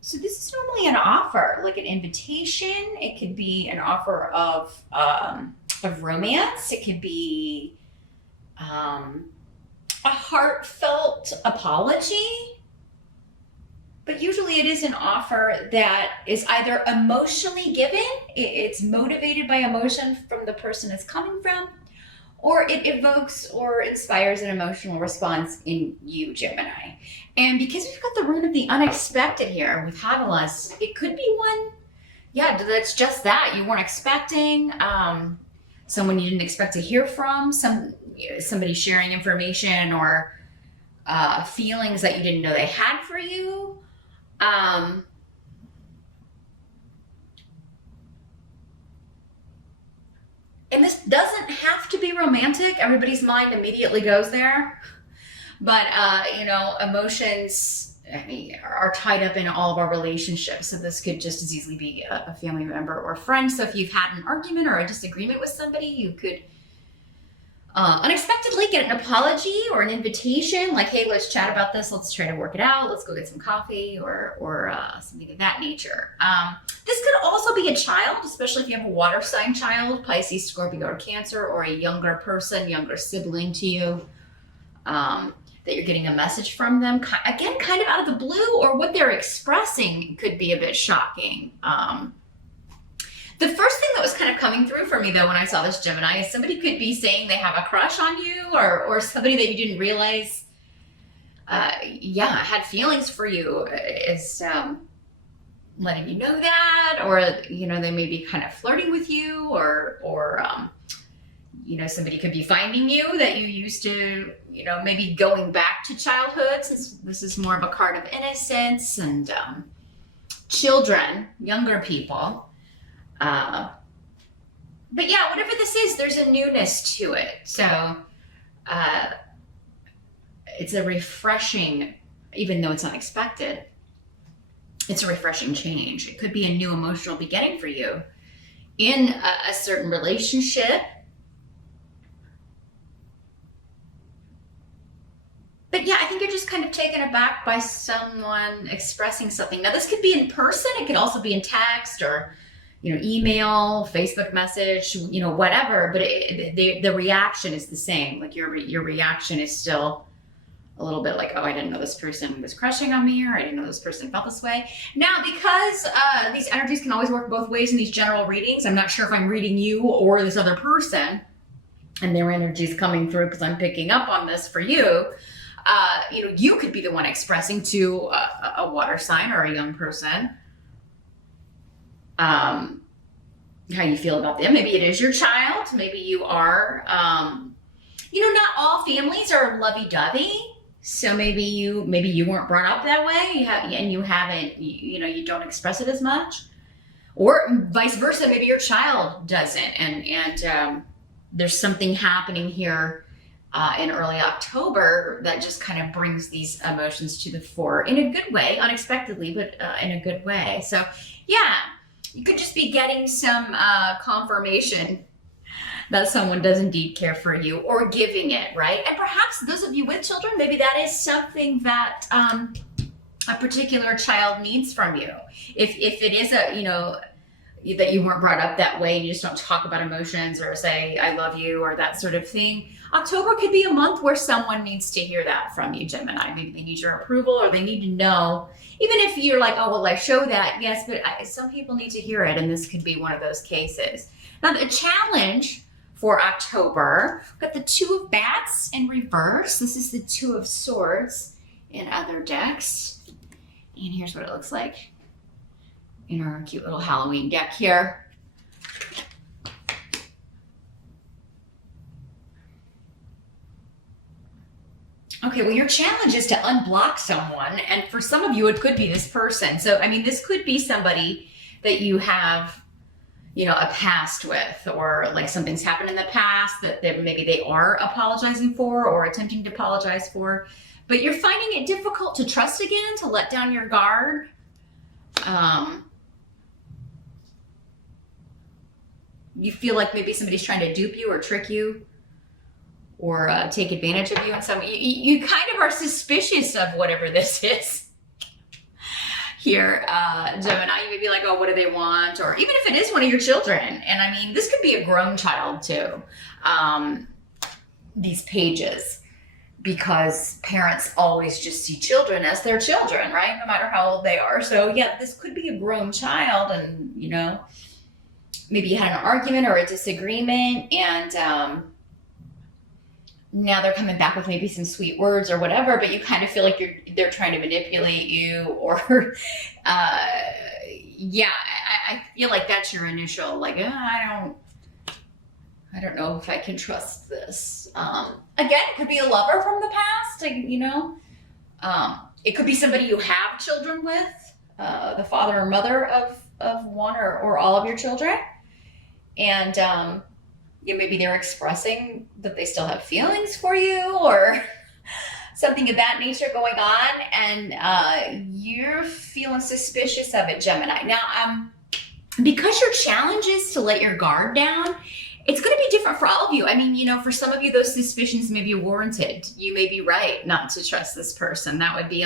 So this is normally an offer, like an invitation. It could be an offer of romance. It could be um, a heartfelt apology. But usually it is an offer that is either emotionally given, it's motivated by emotion from the person it's coming from, or it evokes or inspires an emotional response in you, Gemini. And because we've got the rune of the unexpected here with Havilas, it could be one, yeah, that's just that. You weren't expecting, someone you didn't expect to hear from, somebody sharing information or feelings that you didn't know they had for you. Um, and this doesn't have to be romantic. Everybody's mind immediately goes there. But, emotions, I mean, are tied up in all of our relationships. So this could just as easily be a family member or friend. So if you've had an argument or a disagreement with somebody, you could unexpectedly get an apology or an invitation, like, hey, let's chat about this. Let's try to work it out. Let's go get some coffee or something of that nature. This could also be a child, especially if you have a water sign child, Pisces, Scorpio, or Cancer, or a younger person, younger sibling to you, that you're getting a message from them. Again, kind of out of the blue, or what they're expressing could be a bit shocking. The first thing that was kind of coming through for me, though, when I saw this Gemini, is somebody could be saying they have a crush on you, or somebody that you didn't realize, had feelings for you, is letting you know that, or they may be kind of flirting with you, or somebody could be finding you that you used to, maybe going back to childhood, since this is more of a card of innocence and children, younger people. But yeah, whatever this is, there's a newness to it. So it's a refreshing, even though it's unexpected, it's a refreshing change. It could be a new emotional beginning for you in a certain relationship. But yeah, I think you're just kind of taken aback by someone expressing something. Now, this could be in person. It could also be in text or, email, Facebook message, whatever. But the reaction is the same. Like your reaction is still a little bit like, oh, I didn't know this person was crushing on me, or I didn't know this person felt this way. Now, because these energies can always work both ways in these general readings, I'm not sure if I'm reading you or this other person, and their energy is coming through because I'm picking up on this for you. You could be the one expressing to a water sign or a young person how you feel about them. Maybe it is your child. Maybe you are, not all families are lovey-dovey. So maybe you weren't brought up that way. You haven't, you don't express it as much, or vice versa. Maybe your child doesn't, and there's something happening here in early October that just kind of brings these emotions to the fore in a good way, unexpectedly, but in a good way. So yeah, you could just be getting some confirmation that someone does indeed care for you, or giving it, right? And perhaps those of you with children, maybe that is something that a particular child needs from you. If it is that you weren't brought up that way, you just don't talk about emotions or say, I love you, or that sort of thing. October could be a month where someone needs to hear that from you, Gemini. Maybe they need your approval, or they need to know, even if you're like, oh, well, I show that. Yes, but some people need to hear it. And this could be one of those cases. Now, the challenge for October, we've got the Two of Bats in reverse. This is the Two of Swords in other decks. And here's what it looks like in our cute little Halloween deck here. Okay, well, your challenge is to unblock someone. And for some of you, it could be this person. So, this could be somebody that you have, a past with, or like something's happened in the past that maybe they are apologizing for or attempting to apologize for. But you're finding it difficult to trust again, to let down your guard. You feel like maybe somebody's trying to dupe you or trick you, or take advantage of you in some way. You kind of are suspicious of whatever this is. here, Gemini. You may be like, oh, what do they want? Or even if it is one of your children. And I mean, this could be a grown child too. These pages, because parents always just see children as their children, right? No matter how old they are. So yeah, this could be a grown child, and you know, maybe you had an argument or a disagreement, and now they're coming back with maybe some sweet words or whatever, but you kind of feel like they're trying to manipulate you, or yeah, I feel like that's your initial, like, I don't know if I can trust this. Again, it could be a lover from the past, you know. It could be somebody you have children with, the father or mother of one or all of your children. And yeah, maybe they're expressing that they still have feelings for you, or something of that nature going on, and you're feeling suspicious of it, Gemini. Now, because your challenge is to let your guard down, it's going to be different for all of you. I mean, you know, for some of you, those suspicions may be warranted. You may be right not to trust this person. That would be,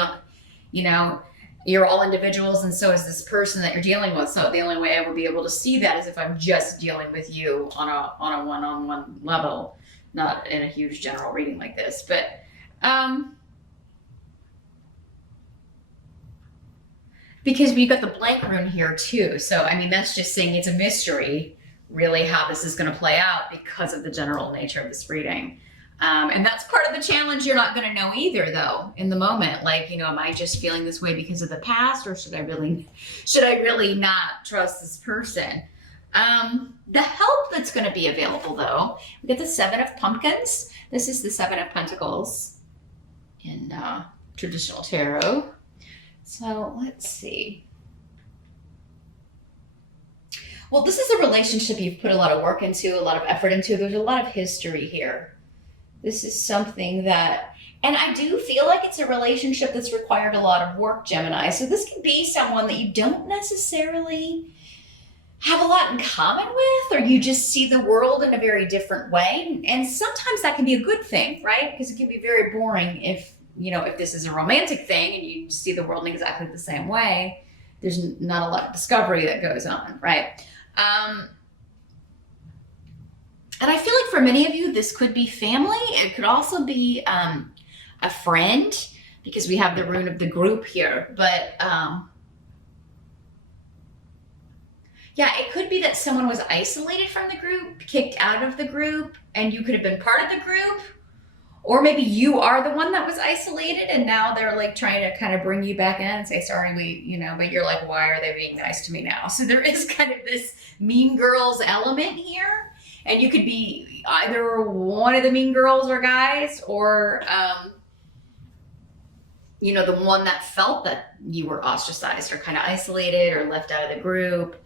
you know, you're all individuals, and so is this person that you're dealing with. So the only way I would be able to see that is if I'm just dealing with you on a one-on-one level, not in a huge general reading like this. But because we got the blank rune here too. So I mean, that's just saying it's a mystery, really, how this is going to play out because of the general nature of this reading. And that's part of the challenge. You're not going to know either, though, in the moment. Like, you know, am I just feeling this way because of the past, or should I really not trust this person? The help that's going to be available, though, we get the 7 of Pumpkins. This is the 7 of Pentacles in traditional tarot. So let's see. Well, this is a relationship you've put a lot of work into, a lot of effort into. There's a lot of history here. This is something that, and I do feel like it's a relationship that's required a lot of work, Gemini. So this could be someone that you don't necessarily have a lot in common with, or you just see the world in a very different way. And sometimes that can be a good thing, right? Because it can be very boring if, you know, if this is a romantic thing and you see the world in exactly the same way. There's not a lot of discovery that goes on, right? And I feel like for many of you, this could be family. It could also be a friend, because we have the rune of the group here. But yeah, it could be that someone was isolated from the group, kicked out of the group, and you could have been part of the group. Or maybe you are the one that was isolated, and now they're like trying to kind of bring you back in and say, sorry, you know, but you're like, why are they being nice to me now? So there is kind of this mean girls element here. And you could be either one of the mean girls or guys, or, you know, the one that felt that you were ostracized or kind of isolated or left out of the group.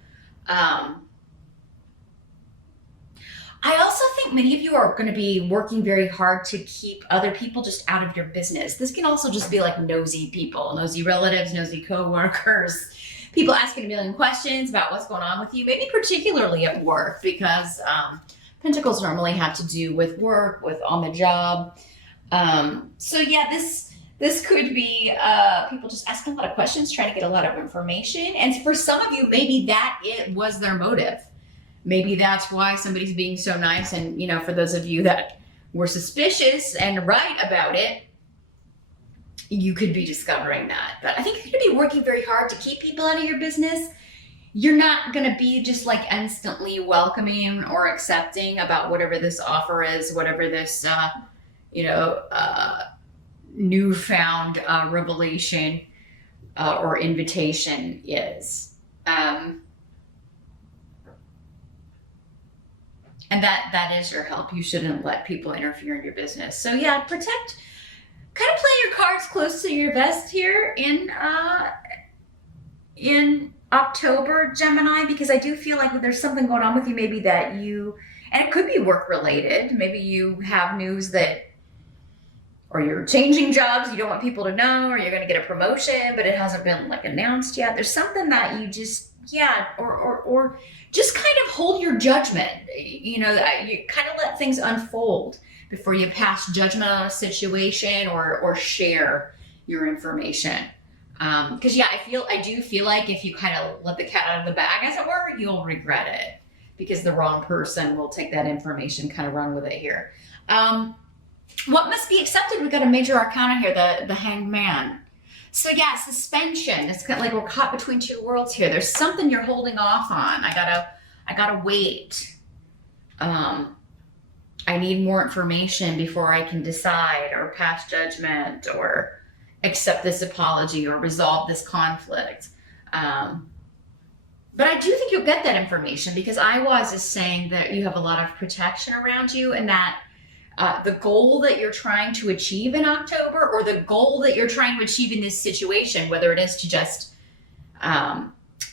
I also think many of you are going to be working very hard to keep other people just out of your business. This can also just be like nosy people, nosy relatives, nosy coworkers, people asking a million questions about what's going on with you, maybe particularly at work, because Pentacles normally have to do with work, with on the job. So yeah, this could be people just asking a lot of questions, trying to get a lot of information. And for some of you, maybe that it was their motive. Maybe that's why somebody's being so nice. And, you know, for those of you that were suspicious and right about it, you could be discovering that. But I think you're going to be working very hard to keep people out of your business. You're not going to be just like instantly welcoming or accepting about whatever this offer is, whatever this, newfound revelation or invitation is. And that is your help. You shouldn't let people interfere in your business. So yeah, kind of play your cards close to your vest here in October, Gemini, because I do feel like there's something going on with you, maybe that and it could be work related. Maybe you have news or you're changing jobs, you don't want people to know, or you're going to get a promotion, but it hasn't been like announced yet. There's something that you just, or just kind of hold your judgment. You know, you kind of let things unfold before you pass judgment on a situation or share your information. Because yeah, I do feel like if you kind of let the cat out of the bag, as it were, you'll regret it because the wrong person will take that information, kind of run with it here. What must be accepted? We've got a major arcana here, the Hanged Man. So yeah, suspension. It's kind of like we're caught between two worlds here. There's something you're holding off on. I gotta wait. I need more information before I can decide or pass judgment or accept this apology or resolve this conflict. But I do think you'll get that information because Iwaz is saying that you have a lot of protection around you and that the goal that you're trying to achieve in October or the goal that you're trying to achieve in this situation, whether it is to just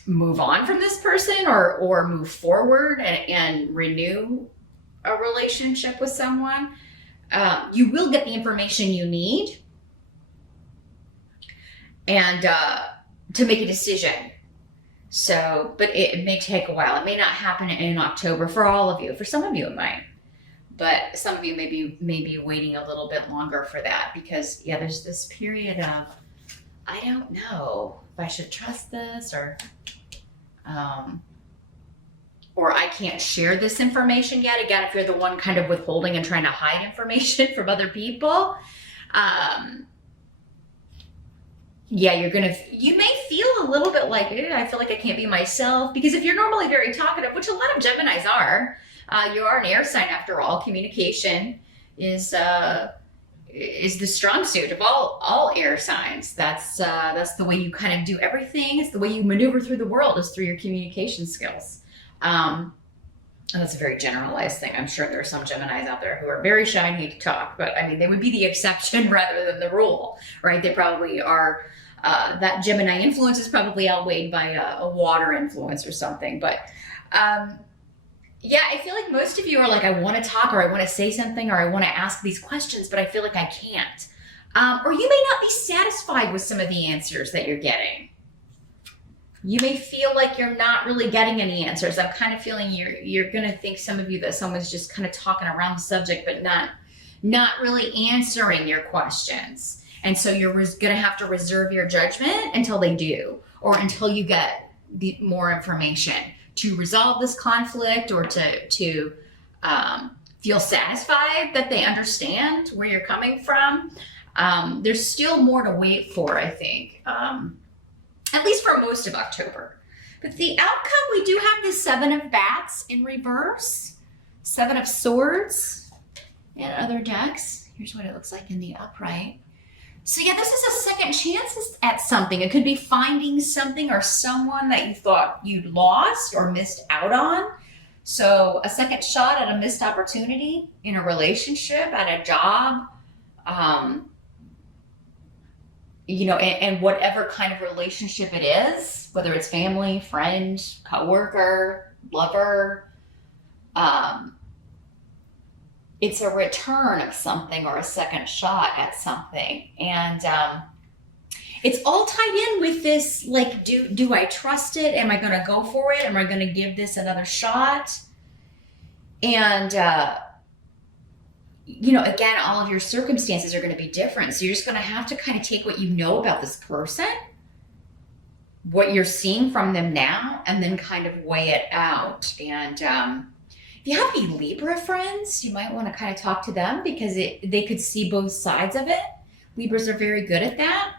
move on from this person or move forward and renew a relationship with someone, you will get the information you need and to make a decision. So, but it may take a while. It may not happen in October for all of you. For some of you, it might. But some of you may be waiting a little bit longer for that because, yeah, there's this period of, I don't know if I should trust this or I can't share this information yet. Again, if you're the one kind of withholding and trying to hide information from other people, yeah, you may feel a little bit like, I feel like I can't be myself because if you're normally very talkative, which a lot of Geminis are, you are an air sign after all. Communication is the strong suit of all air signs. That's the way you kind of do everything. It's the way you maneuver through the world is through your communication skills. And that's a very generalized thing. I'm sure there are some Geminis out there who are very shy and hate to talk, but I mean, they would be the exception rather than the rule, right? They probably are, that Gemini influence is probably outweighed by a water influence or something. But yeah, I feel like most of you are like, I want to talk or I want to say something or I want to ask these questions, but I feel like I can't. Or you may not be satisfied with some of the answers that you're getting. You may feel like you're not really getting any answers. I'm kind of feeling you're going to think, some of you, that someone's just kind of talking around the subject, but not really answering your questions. And so you're going to have to reserve your judgment until they do, or until you get more information to resolve this conflict or to feel satisfied that they understand where you're coming from. There's still more to wait for, I think. At least for most of October. But the outcome, we do have the 7 of Bats in reverse, 7 of Swords, and other decks. Here's what it looks like in the upright. So yeah, this is a second chance at something. It could be finding something or someone that you thought you'd lost or missed out on. So a second shot at a missed opportunity in a relationship, at a job, you know, and whatever kind of relationship it is, whether it's family, friend, coworker, lover, it's a return of something or a second shot at something. And it's all tied in with this, like, do I trust it? Am I going to go for it? Am I going to give this another shot? And, you know, again, all of your circumstances are going to be different. So you're just going to have to kind of take what you know about this person, what you're seeing from them now, and then kind of weigh it out. And if you have any Libra friends, you might want to kind of talk to them because they could see both sides of it. Libras are very good at that.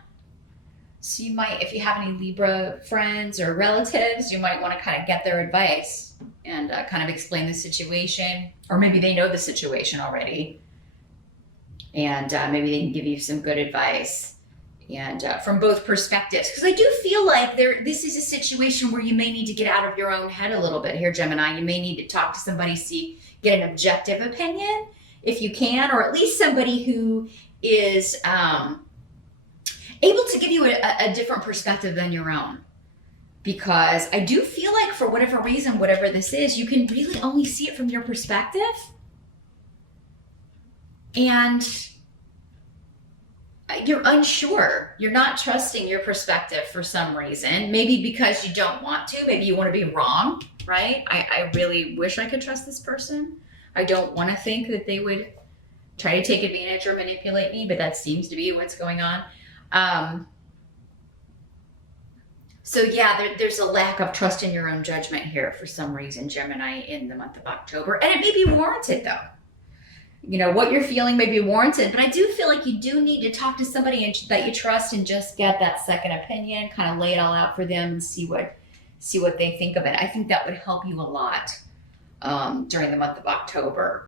So you might, if you have any Libra friends or relatives, you might want to kind of get their advice and kind of explain the situation, or maybe they know the situation already, and maybe they can give you some good advice, and from both perspectives. Because I do feel like this is a situation where you may need to get out of your own head a little bit here, Gemini. You may need to talk to somebody, get an objective opinion if you can, or at least somebody who is able to give you a different perspective than your own. Because I do feel like for whatever reason, whatever this is, you can really only see it from your perspective. And you're unsure. You're not trusting your perspective for some reason. Maybe because you don't want to. Maybe you want to be wrong, right? I really wish I could trust this person. I don't want to think that they would try to take advantage or manipulate me, but that seems to be what's going on. So yeah, there's a lack of trust in your own judgment here for some reason, Gemini, in the month of October. And it may be warranted though. You know, what you're feeling may be warranted, but I do feel like you do need to talk to somebody that you trust and just get that second opinion, kind of lay it all out for them and see what they think of it. I think that would help you a lot during the month of October.